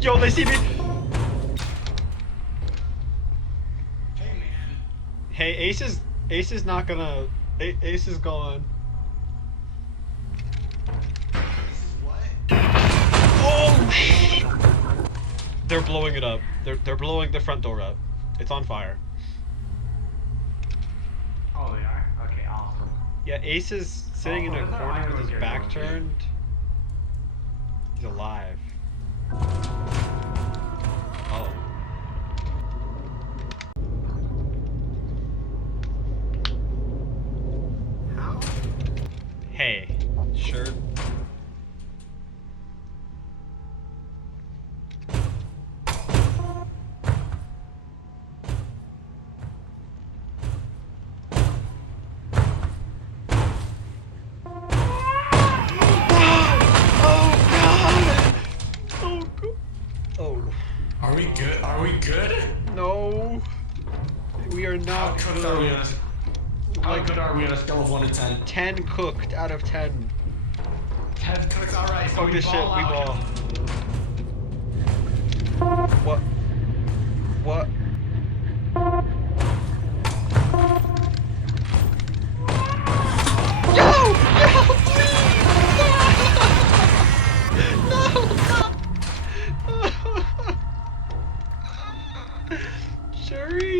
Yo, they see me. Hey man. Hey, Ace is not gonna. Ace is gone. This is what? Oh! They're blowing it up. They're blowing the front door up. It's on fire. Oh, they are? Okay, awesome. Yeah, Ace is sitting in a Oh, corner with his okay, back okay. turned. He's alive. Oh. How? Hey. Sure. Oh. Are we good? Are we good? No. We are How not. good are we on a, how Like good are we on a scale of 1 to 10? 10 cooked out of 10. 10 cooks, alright, so Fuck we this shit, ball we out. ball. What? What? No! No! Sherry!